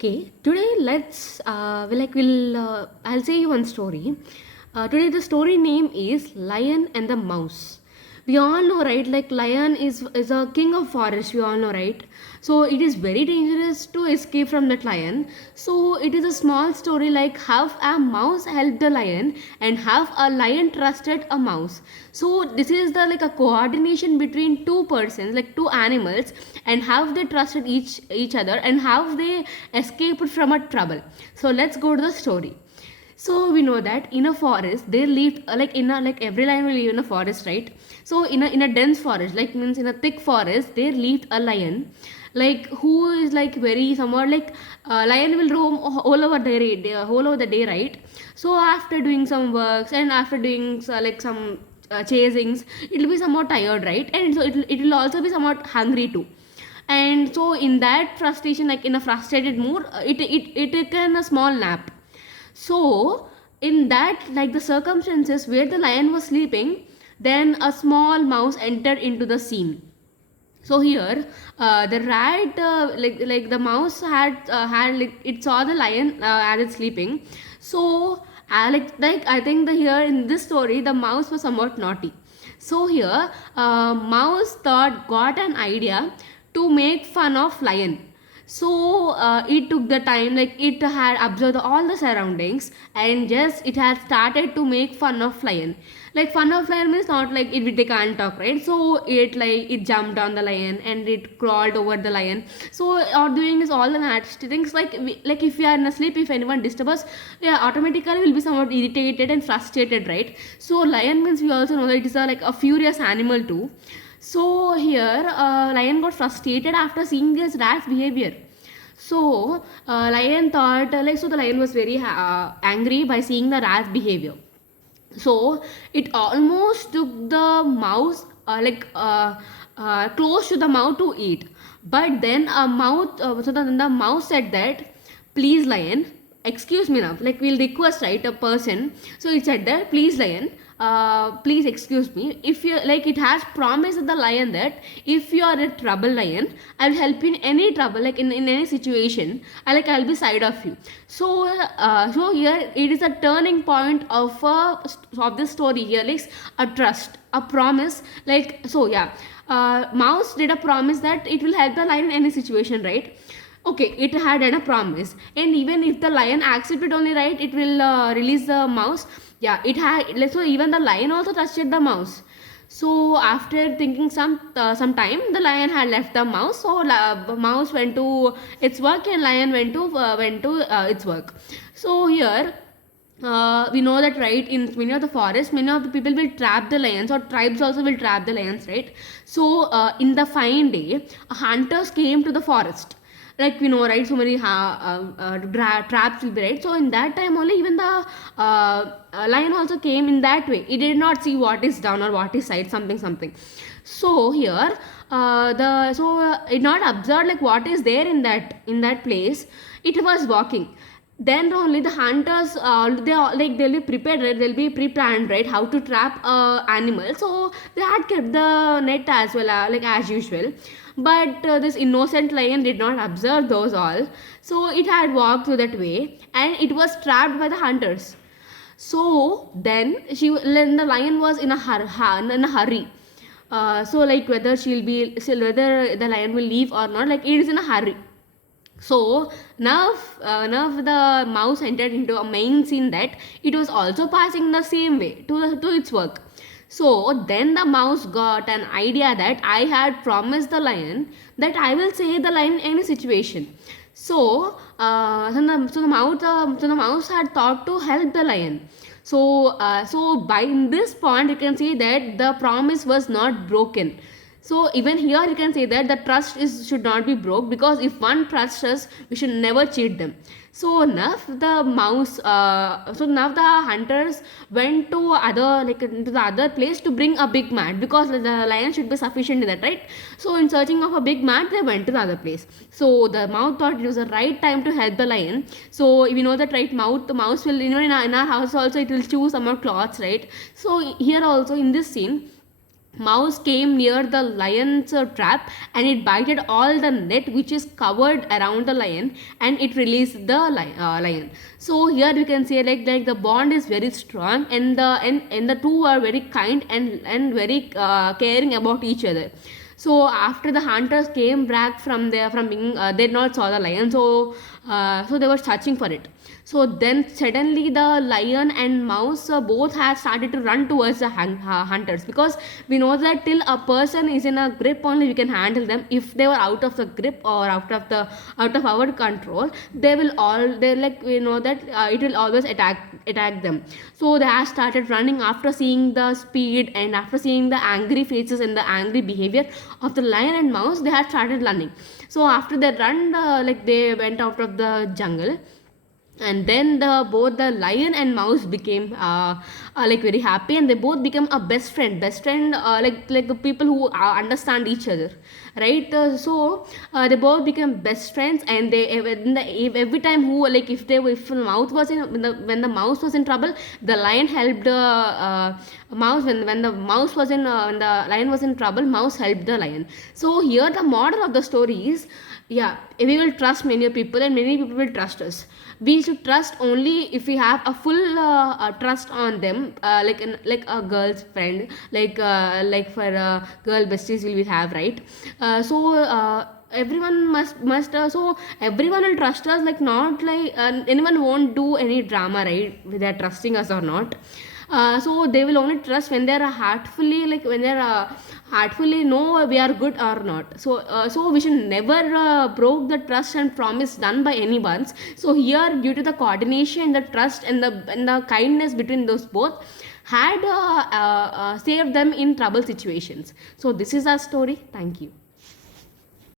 Okay, today let's I'll say you one story. Today the story name is Lion and the Mouse. We all know, right? Like lion is a king of forest. We all know, right? So it is very dangerous to escape from that lion. So it is a small story like how a mouse helped the lion and how a lion trusted a mouse. So this is the like a coordination between two persons, like two animals, and how they trusted each other and how they escaped from a trouble. So let's go to the story. So we know that in a forest they lived like every lion will live in a forest, right? So in a dense forest, like means in a thick forest, there lived a lion, like who is like very somewhat like lion will roam all over all over the day, right? So after doing some works and after doing like some chasings, it will be somewhat tired, right? And so it will also be somewhat hungry too. And so in that frustration, like in a frustrated mood, it taken a small nap. So, in that, like the circumstances where the lion was sleeping, then a small mouse entered into the scene. So here, the rat, like the mouse had like it saw the lion as it's sleeping. So, like I think the here in this story, the mouse was somewhat naughty. So here, mouse thought got an idea to make fun of lion. So it took the time, like it had observed all the surroundings, and just it had started to make fun of lion. Like fun of lion means not like they can't talk, right? So it jumped on the lion and it crawled over the lion. So or doing is all the nasty things, like like if we are in a sleep, if anyone disturbs us, yeah, automatically will be somewhat irritated and frustrated, right? So lion means we also know that it is like a furious animal too. So here, lion got frustrated after seeing this rat's behavior. So lion thought so the lion was very angry by seeing the rat's behavior. So it almost took the mouse close to the mouth to eat. But then the mouse said that, please lion, excuse me now, like we'll request, right, a person. So it said that, please lion, please excuse me, if you like, it has promised the lion that if you are a trouble lion, I'll help you in any trouble, like in any situation, I'll be side of you. So so here it is a turning point of this story here, like a trust, a promise, like so yeah, mouse did a promise that it will help the lion in any situation, right? Okay, it had done a promise, and even if the lion accepted only, right, it will release the mouse. Yeah, it had, like, so even the lion also trusted the mouse. So after thinking some time, the lion had left the mouse. So mouse went to its work and lion went to its work. So here we know that, right, in many of the forests, many of the people will trap the lions, or tribes also will trap the lions, right? So in the fine day, hunters came to the forest, like we know, right, so many traps will be, right? So in that time only, even the lion also came in that way. It did not see what is down or what is side, something. So here it not observed like what is there in that place. It was walking. Then only the hunters, they'll be prepared, right? They'll be pre-planned, right, how to trap animal. So they had kept the net as well, like as usual. But this innocent lion did not observe those all. So it had walked through that way and it was trapped by the hunters. So then the lion was in a hurry. So like whether the lion will leave or not, like it is in a hurry. So now the mouse entered into a main scene that it was also passing the same way to its work. So then the mouse got an idea that I had promised the lion that I will save the lion in any situation. So, so the mouse had thought to help the lion. So by this point, you can see that the promise was not broken. So even here you can say that the trust is should not be broke, because if one trusts us, we should never cheat them. So now the hunters went to other, like into the other place to bring a big mat, because the lion should be sufficient in that, right? So in searching of a big mat, they went to the other place. So the mouse thought it was the right time to help the lion. So we know that, right, the mouse will, in our house also, it will chew some more cloths, right? So here also in this scene, Mouse came near the lion's trap, and it bited all the net which is covered around the lion, and it released the lion. So here we can say like the bond is very strong, and the two are very kind and very caring about each other. So after the hunters came back from there from being they did not saw the lion, so they were searching for it. So then suddenly the lion and mouse both had started to run towards the hunters, because we know that till a person is in a grip only we can handle them. If they were out of the grip or out of our control, they like we know that it will always attack them. So they have started running after seeing the speed and after seeing the angry faces and the angry behavior of the lion and mouse. They had started running. So after they run, like they went out of the jungle, and then both the lion and mouse became like very happy, and they both become a best friend, like the people who understand each other, right? They both become best friends, and every time who like if the mouse was in when the mouse was in trouble, the lion helped mouse. When the mouse was in when the lion was in trouble, mouse helped the lion. So here the moral of the story is, yeah, we will trust many people and many people will trust us. We should trust only if we have a full trust on them, like a girl's friend, like for girl besties will we have, right? Everyone must so everyone will trust us, like not like anyone won't do any drama, right, with their trusting us or not. So they will only trust when they are heartfully, like when they are heartfully know we are good or not. So we should never broke the trust and promise done by anyone. So here, due to the coordination, the trust and the kindness between those both had saved them in trouble situations. So this is our story. Thank you.